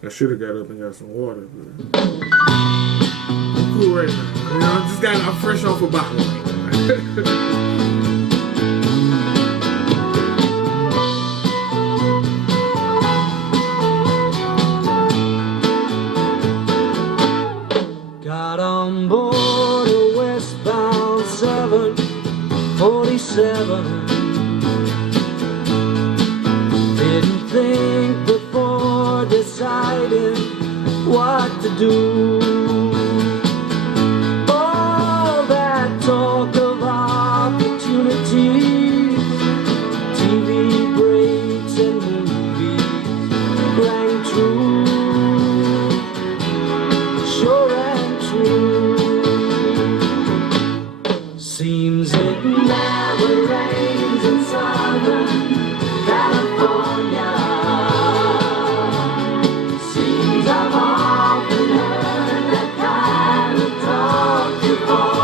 I should have got up and got some water, but I'm cool right now. You know, I'm fresh off a bottle right now. Got on board a westbound 747. Didn't think before deciding what to do. All that talk of opportunities, TV breaks and movies rang true. Sure and true. Seems it never rains in Southern California. Seems I've often heard that kind of talk before.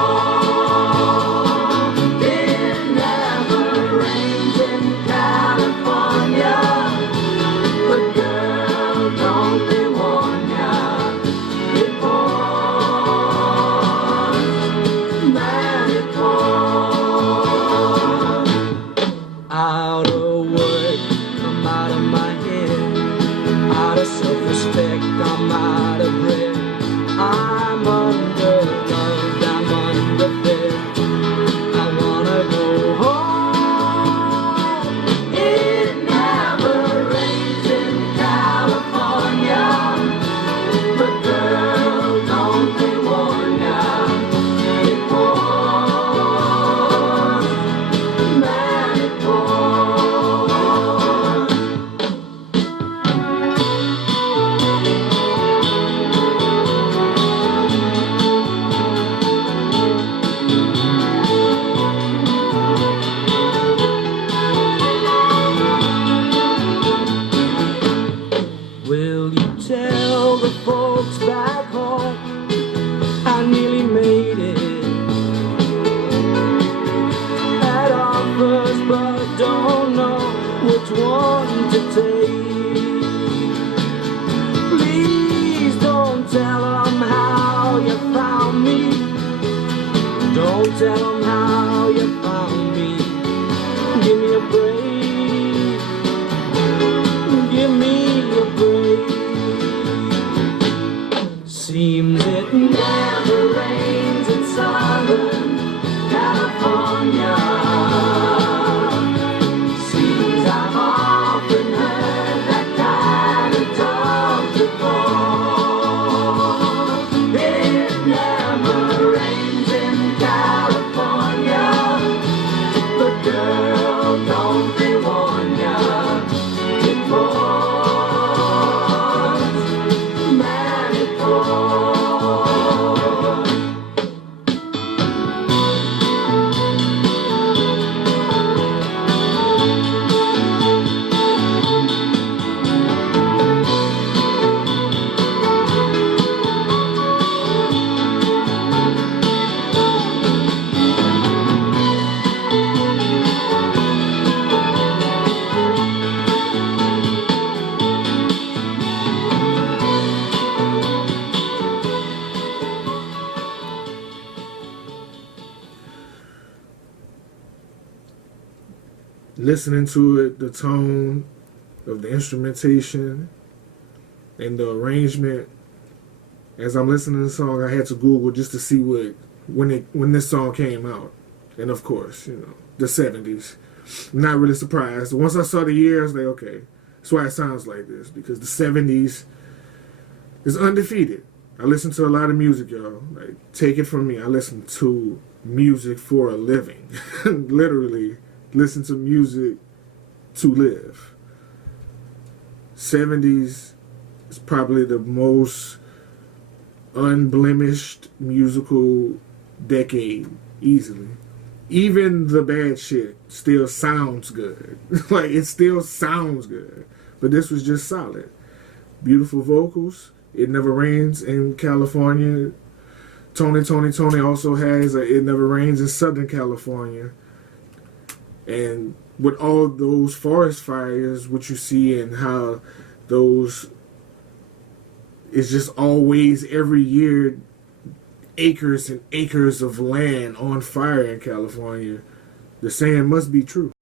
It never rains in California, but girl, don't they warn ya? It pours, man, it pours. Out of work, I'm out of my head. Out of self-respect, I'm out of breath. I'm underloved, I'm underfed. I wanna go home. It never rains in California, but girl, don't they warn ya? It pours, man, it pours. Will you tell the folks back home I nearly made it? Had offers but don't know which one to take. Please don't tell them how you found me. Don't tell them how you found me. Give me a break. Give me a break. Seems it never rains in Southern California. Seems I've often heard that kind of talk before. It never rains in California, but girl, don't they warn ya? It pours, man, it pours. Listening to it, the tone of the instrumentation and the arrangement. As I'm listening to the song, I had to Google just to see when this song came out, and of course, you know, the 70s. I'm not really surprised. Once I saw the year, I was like, okay, that's why it sounds like this, because the 70s is undefeated. I listen to a lot of music, y'all. Like, take it from me, I listen to music for a living. Literally, listen to music to live. 70s is probably the most unblemished musical decade, easily. Even the bad shit still sounds good. Like, it still sounds good. But this was just solid. Beautiful vocals. It Never Rains in California. Tony also has It Never Rains in Southern California. And with all those forest fires, what you see and how those it's just always every year acres and acres of land on fire in California. The saying must be true.